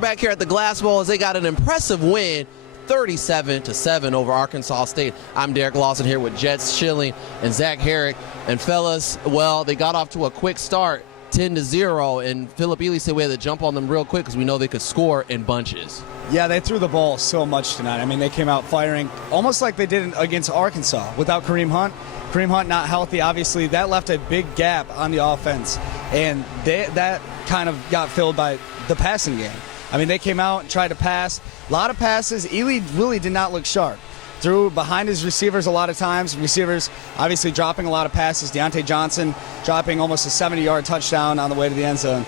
back here at the Glass Bowl as they got an impressive win, 37-7 over Arkansas State. I'm Derek Lawson here with Jets Schilling and Zach Herrick. And fellas, well, they got off to a quick start, 10-0, and Philip Ely said we had to jump on them real quick because we know they could score in bunches. Yeah, they threw the ball so much tonight. I mean, they came out firing almost like they did against Arkansas without Kareem Hunt. Kareem Hunt not healthy, obviously. That left a big gap on the offense, and that kind of got filled by the passing game. I mean, they came out and tried to pass. A lot of passes. Ely really did not look sharp. Threw behind his receivers a lot of times. Receivers obviously dropping a lot of passes. Deontay Johnson dropping almost a 70-yard touchdown on the way to the end zone.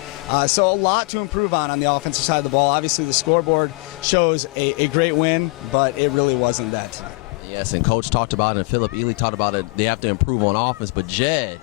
So a lot to improve on the offensive side of the ball. Obviously, the scoreboard shows a great win, but it really wasn't that tonight. Yes, and Coach talked about it, and Philip Ely talked about it. They have to improve on offense, but Jed,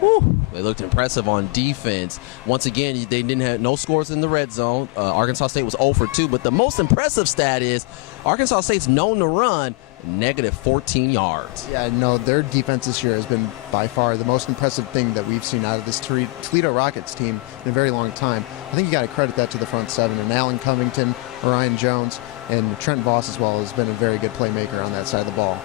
whew, they looked impressive on defense. Once again, they didn't have no scores in the red zone. Arkansas State was 0 for 2, but the most impressive stat is Arkansas State's known to run negative 14 yards. Yeah, no, their defense this year has been by far the most impressive thing that we've seen out of this Toledo Rockets team in a very long time. I think you got to credit that to the front seven, and Allen Covington, Orion Jones, and Trent Voss as well has been a very good playmaker on that side of the ball.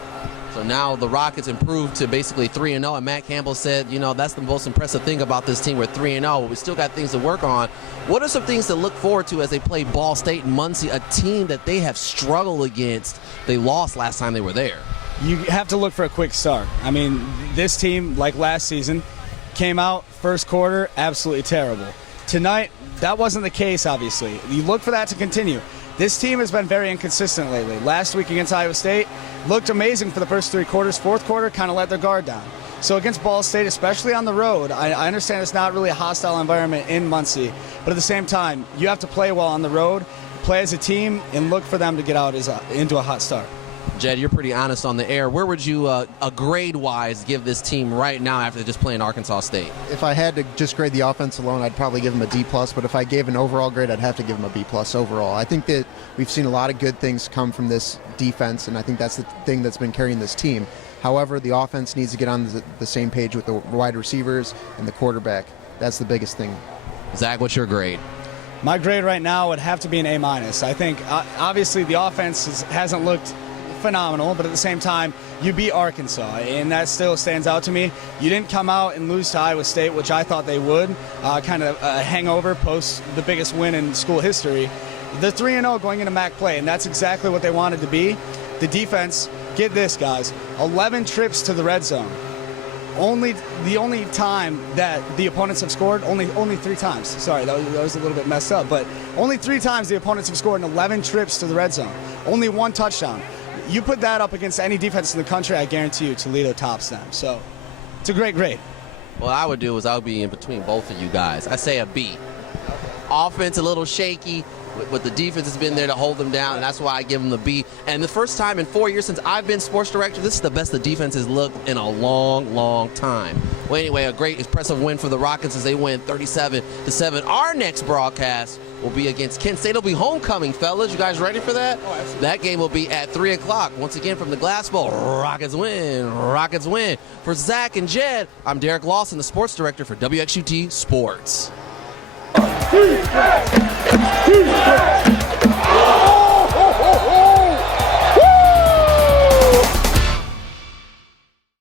So now the Rockets improved to basically 3-0, and Matt Campbell said, you know, that's the most impressive thing about this team. We're 3-0, but we still got things to work on. What are some things to look forward to as they play Ball State and Muncie, a team that they have struggled against? They lost last time they were there. You have to look for a quick start. I mean, this team, like last season, came out first quarter absolutely terrible. Tonight, that wasn't the case, obviously. You look for that to continue. This team has been very inconsistent lately. Last week against Iowa State, looked amazing for the first three quarters. Fourth quarter, kind of let their guard down. So against Ball State, especially on the road, I understand it's not really a hostile environment in Muncie, but at the same time, you have to play well on the road, play as a team, and look for them to get out into a hot start. Jed, you're pretty honest on the air. Where would you, grade-wise, give this team right now after just playing Arkansas State? If I had to just grade the offense alone, I'd probably give them a D+, but if I gave an overall grade, I'd have to give them a B+ overall. I think that we've seen a lot of good things come from this defense, and I think that's the thing that's been carrying this team. However, the offense needs to get on the same page with the wide receivers and the quarterback. That's the biggest thing. Zach, what's your grade? My grade right now would have to be an A-. I think, obviously, the offense hasn't looked phenomenal, but at the same time, you beat Arkansas, and that still stands out to me. You didn't come out and lose to Iowa State, which I thought they would, kind of a hangover post the biggest win in school history. They're 3-0 going into MAC play, and that's exactly what they wanted to be. The defense, get this, guys, 11 trips to the red zone. The only time that the opponents have scored, only 3 times. Sorry, that was a little bit messed up, but only 3 times the opponents have scored in 11 trips to the red zone. Only 1 touchdown. You put that up against any defense in the country, I guarantee you Toledo tops them. So it's a great grade. What I would do is I would be in between both of you guys. I say a B. Offense a little shaky, but the defense has been there to hold them down, and that's why I give them the B. And the first time in 4 years since I've been sports director, this is the best the defense has looked in a long, long time. Well, anyway, a great, impressive win for the Rockets as they win 37-7. Our next broadcast will be against Kent State. It'll be homecoming, fellas. You guys ready for that? Oh, absolutely. That game will be at 3 o'clock. Once again from the Glass Bowl, Rockets win. Rockets win. For Zach and Jed, I'm Derek Lawson, the sports director for WXUT Sports.